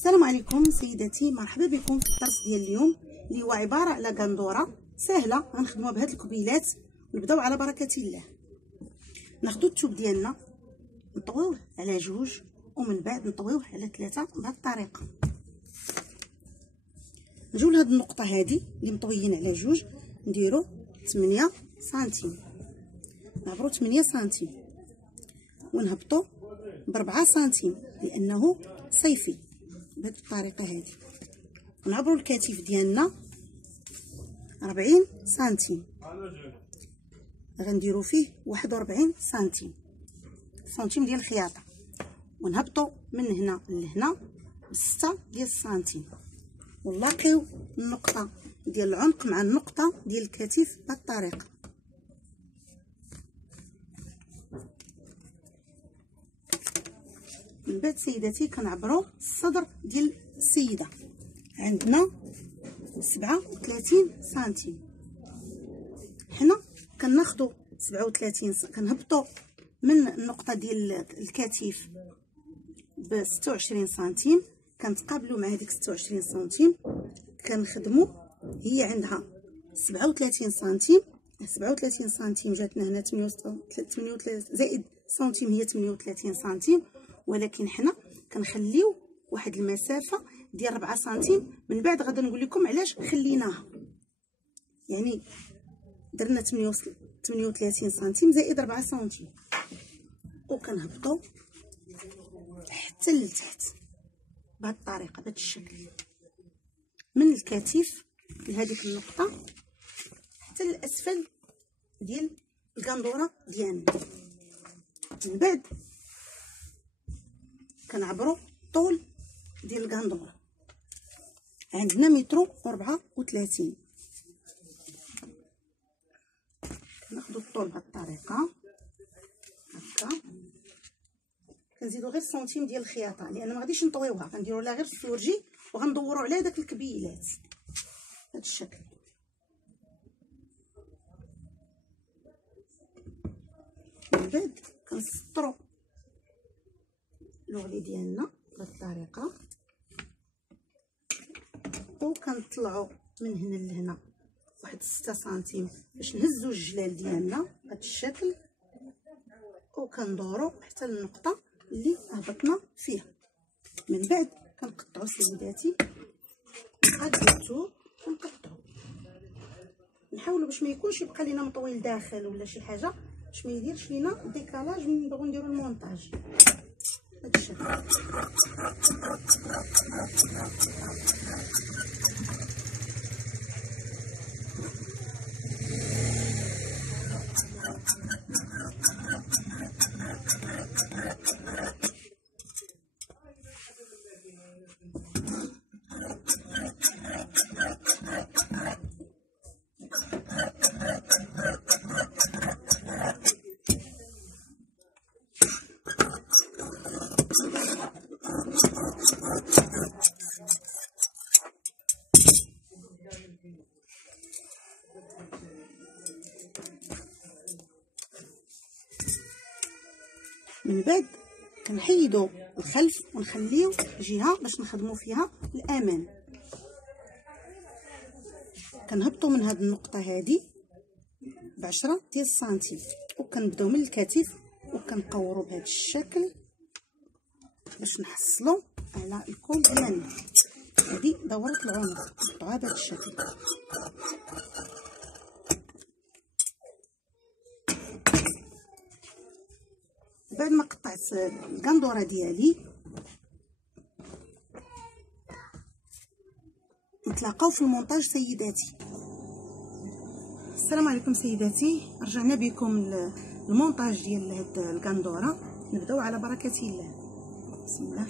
السلام عليكم سيداتي، مرحبا بكم في الدرس ديال اليوم اللي هو عباره على قندوره سهله غنخدموها بهاد الكبيلات. ونبداو على بركه الله. ناخذ الثوب ديالنا نطويوه على جوج ومن بعد نطويوه على ثلاثه بهاد الطريقه. نجيو لهاد النقطه هادي اللي مطويين على جوج نديرو 8 سنتيم، نعبرو 8 سنتيم ونهبطو ب4 سنتيم لانه صيفي بهذه الطريقه هذه. ونعبروا الكتف ديالنا 40 سنتيم، غنديروا فيه 41 سنتيم ديال الخياطه، ونهبطوا من هنا لهنا ب6 ديال السنتيم، ونلاقيو النقطه ديال العنق مع النقطه ديال الكتف بهذه الطريقه. من بعد سيداتي كنعبروا الصدر ديال السيده، عندنا 37 سنتيم. حنا كناخذوا 37 كنهبطوا من النقطه ديال الكتف ب 26 سنتيم، كنتقابلوا مع هذيك 26 سنتيم كنخدموا. هي عندها 37 سنتيم، 37 سنتيم جاتنا هنا 38 زائد سنتيم هي 38 سنتيم، ولكن حنا كنخليو واحد المسافه ديال 4 سنتيم. من بعد غادي نقول لكم علاش خليناها، يعني درنا 38 سنتيم زائد 4 سنتيم، وكنهبطوا حتى لتحت بهذه الطريقه بهذا الشكل، من الكتف لهذيك النقطه حتى للاسفل ديال القندوره ديالنا. من بعد كنعبروا الطول ديال القندوره، عندنا 1.34 متر. كناخذوا الطول بهذه الطريقه هكا، كنزيدوا غير سنتيم ديال الخياطه لان ما غاديش نطويوها، غنديروا لها غير السورجي وغندوروا على داك الكبيلات بهذا الشكل. من بعد كنسطروا الوغلي ديالنا بهذه الطريقه، وكنطلعوا من هنا لهنا واحد 6 سنتيم باش نهزوا الجلال ديالنا بهذا الشكل، وكندوروا حتى للنقطه اللي هبطنا فيها. من بعد كنقطعوا سيداتي هذا الثوب، كنقطعوا نحاولوا باش ما يكونش يبقى لينا مطوي لداخل ولا شي حاجه، باش ما يديرش لينا ديكالاج من نبغيو نديروا المونتاج بهذا الشكل. من بعد كنحيدوا الخلف ونخليو جهه باش نخدموا فيها الامام. كنهبطوا من هذه النقطه هذه ب10 ديال السنتيم، وكنبداو من الكتف وكنقوروا بهذا الشكل باش نحصلوا على الكول ديالنا. هذه دوره العنق نقطعوها بهذا الشكل. بعد ما قطعت القندوره ديالي نتلاقاو في المونتاج سيداتي. السلام عليكم سيداتي، رجعنا بكم المونتاج ديال هاد القندوره. نبداو على بركه الله. بسم الله.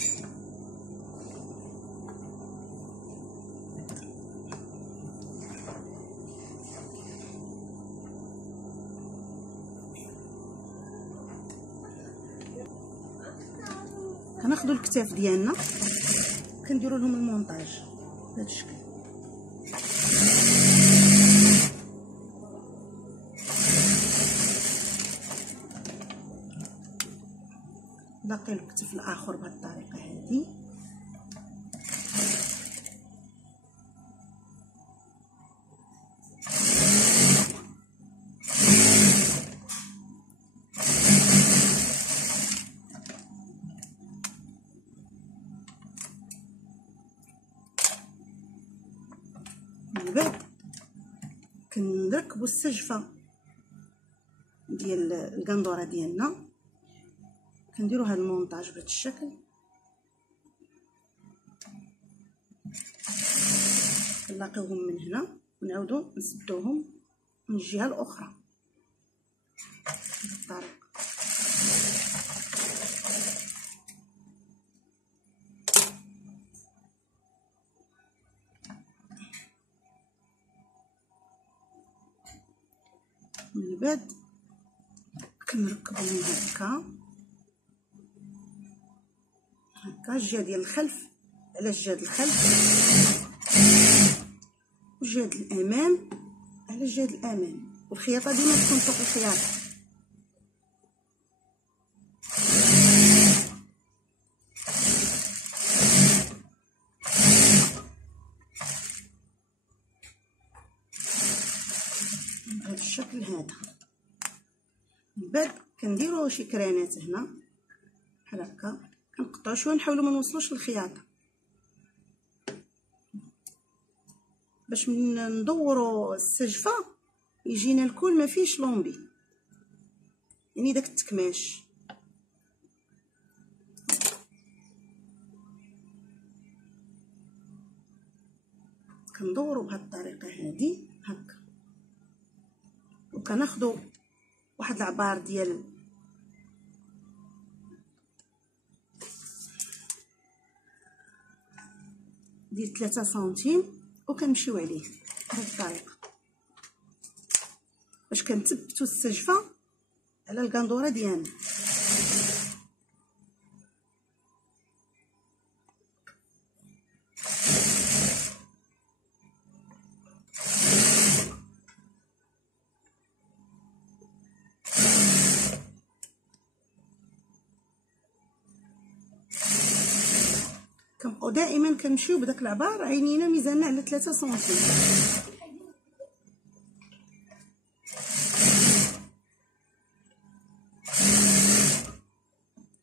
كناخذوا الكتاف ديالنا كنديروا لهم المونتاج بهذا الشكل. باقي الكتف الاخر بهذه الطريقه هذه. من بعد كنركبوا السجفه ديال القندوره ديالنا، كنديروا هذا المونطاج بهذا الشكل، كنلاقيوهم من هنا ونعاودوا نسدوهم من الجهه الاخرى بهذه الطريقه. من بعد كنركبوهم هكا الجهه ديال الخلف على الجهه ديال الخلف، والجهه ديال الامام على الجهه ديال الامام، والخياطه ديما تكون فوق الخياطه. بهذا الشكل هذا. من بعد كنديروا شي كرانات هنا بحال هكا، كنقطعوا شويه، نحاولوا ما نوصلوش للخياطه باش من ندوروا السجفه يجينا الكل ما فيش لومبي، يعني داك التكماش. كندوروا بهذه الطريقه هذه هكا، وكناخذوا واحد العبار ديال 3 سنتيم وكنمشيو عليه بهذه الطريقه باش كنثبتوا السجفه على القندوره ديالنا. كنبقاو دائما كنمشيو بداك العبار عينينا ميزاننا على 3 سنتيم.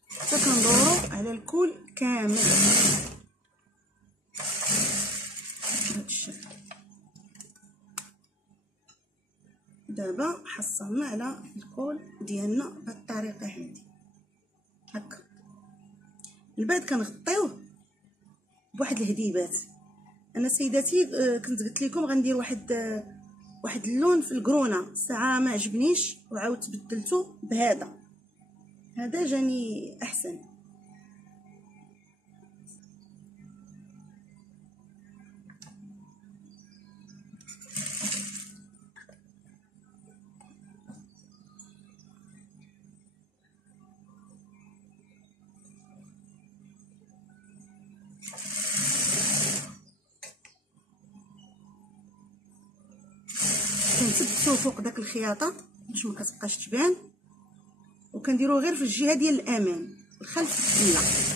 حتى كندورو على الكل كامل بهذا الشكل. دابا حصلنا على الكول ديالنا بهذه الطريقه هذه هكا. من بعد كنغطيوه بواحد الهديبات. انا سيداتي كنت قلت لكم غندير واحد اللون في القرونه، ساعه ما عجبنيش وعاودت بدلته بهذا، هذا جاني احسن. كنثبتو فوق داك الخياطه باش ما كتبقاش تبان، وكنديروه غير في الجهه ديال الامام، الخلف لا.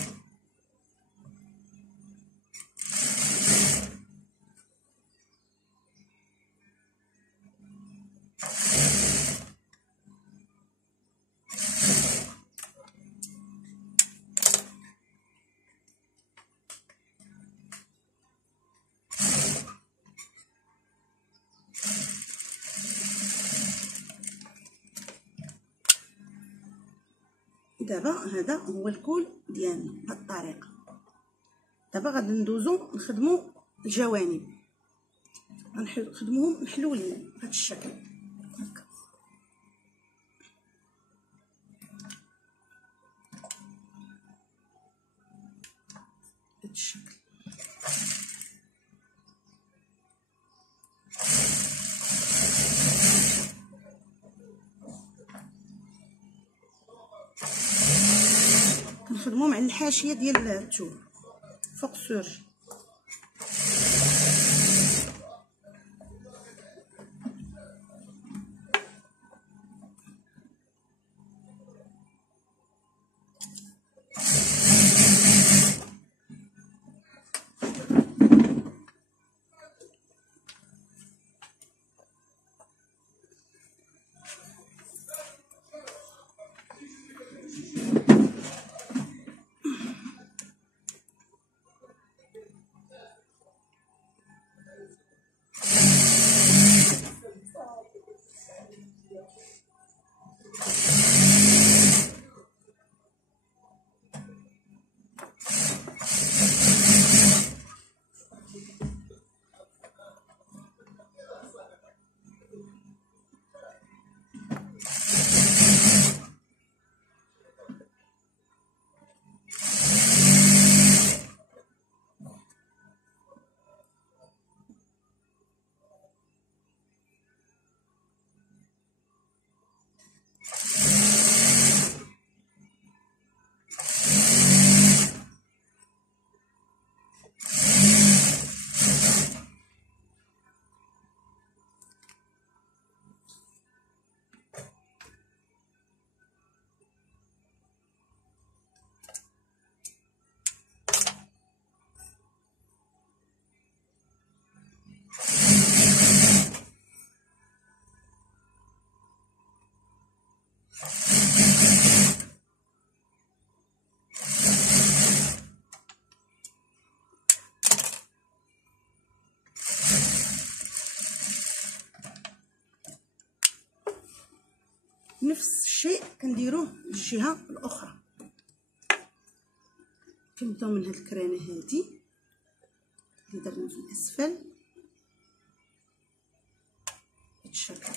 دابا هذا هو الكول ديالنا بهذه الطريقه. دابا غادي ندوزو نخدموا الجوانب، غنخدموهم محلولين بهذا الشكل هكا. بهذا الشكل كنخدموهم على الحاشيه ديال الثوب فوق السورج. نفس الشيء كنديروه للجهه الاخرى. كنبداو من هاد الكرانه هادي اللي درنا في الاسفل بالشكل.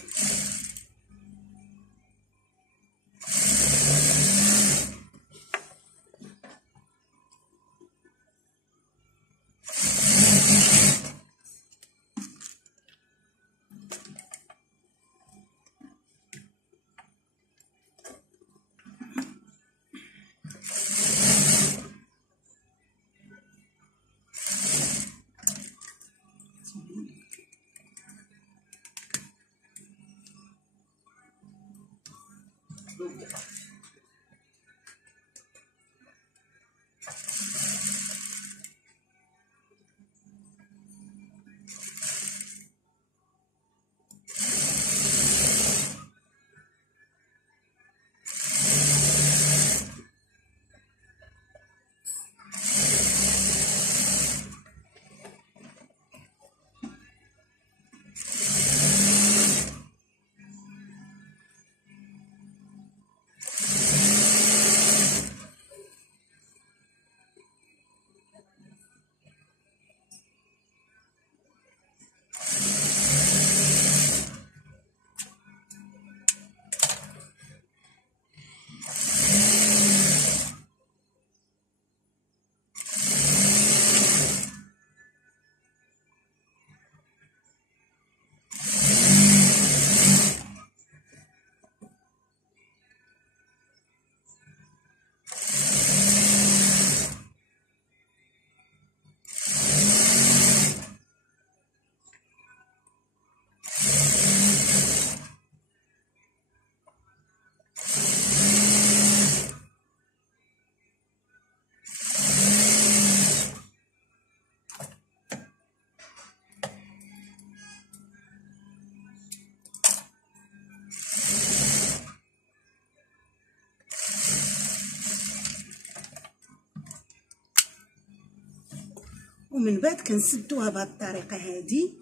ومن بعد كنسدوها بهذه الطريقه هذه،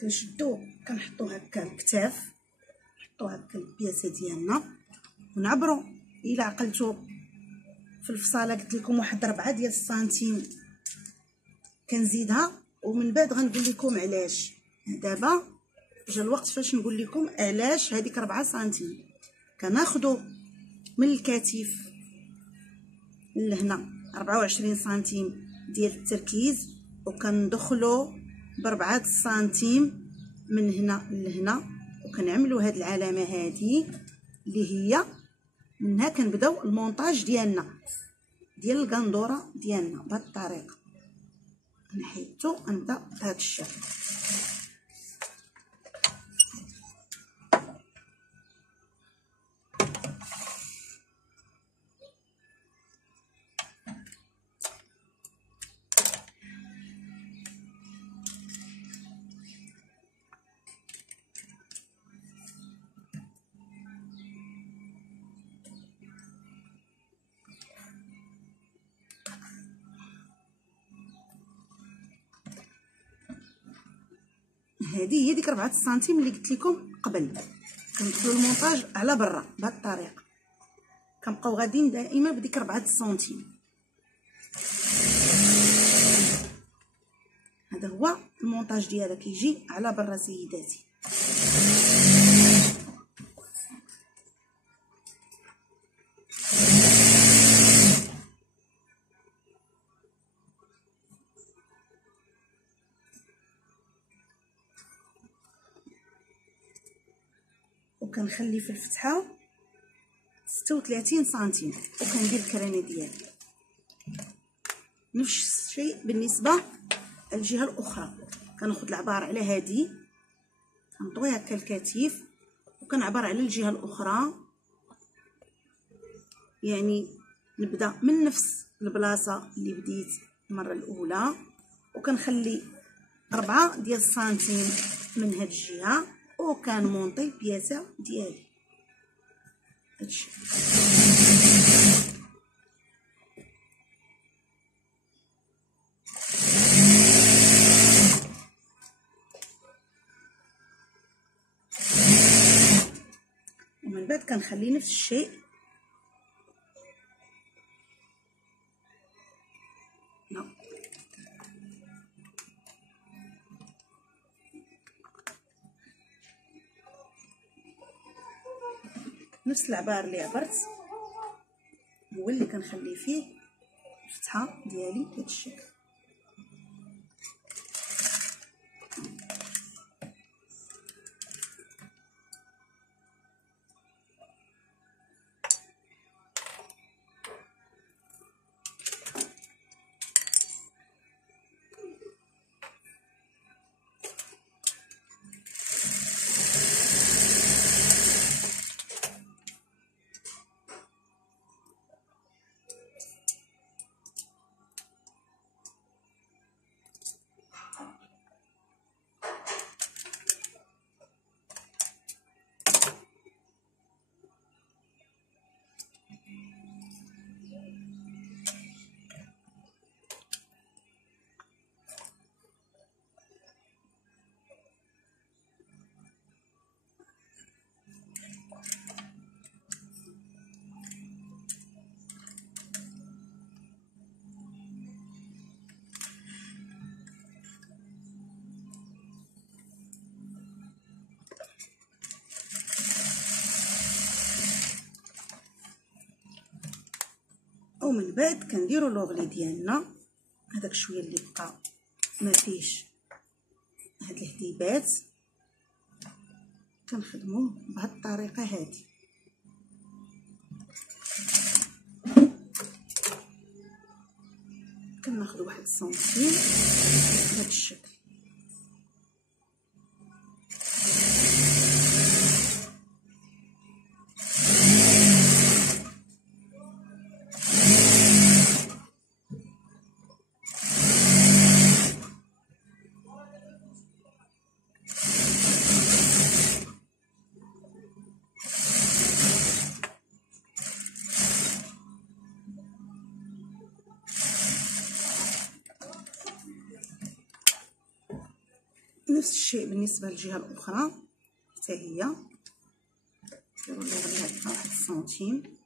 كنشدو كنحطو هكا الكتاف، نحطو هكا البياسه ديالنا ونعبرو. الا عقلتو في الفصاله قلت لكم واحد 4 ديال السنتيم كنزيدها، ومن بعد غنقول لكم علاش. دابا جا الوقت فاش نقول لكم علاش هذيك 4 سنتيم. كناخذوا من الكتف لهنا 24 سنتيم ديال التركيز، وكندخلوا ب4 سنتيم من هنا لهنا، وكنعملوا هاد العلامه هذه اللي هي منها كنبداو المونطاج ديالنا ديال القندوره ديالنا بهاد الطريقه. نحيدو نبدا بهذا الشكل. هذه هي ديك 4 سنتيم اللي قلت لكم قبل. كندخلوا المونتاج على برا بهذه الطريقه، كنبقاو غاديين دائما بديك 4 سنتيم. هذا هو المونتاج ديالها، كيجي على برا سيداتي. وكنخلي في الفتحه 36 سنتيم، وكندير الكرانه ديالي. نفس الشيء بالنسبه للجهه الاخرى. كناخذ العبار على هذه، كنطوي هكا الكتف، وكنعبر على الجهه الاخرى. يعني نبدا من نفس البلاصه اللي بديت المره الاولى، وكنخلي 4 ديال السنتيم من هاد الجهه، وكنمونطي البياسه ديالي هادشي. ومن بعد كنخلي نفس الشيء نفس العبار اللي عبرت هو اللي كنخلي فيه الفتحه ديالي بهذا الشكل. ومن بعد كنديروا لوغلي ديالنا، هذاك شويه اللي بقى ما فيش هاد الحديبات كنخدموه بهاد الطريقه هادي. كناخذ 1 سنتيم بهذا الشكل. نفس الشيء بالنسبه للجهه الاخرى حتى هي نديروا لها 1 سنتيم.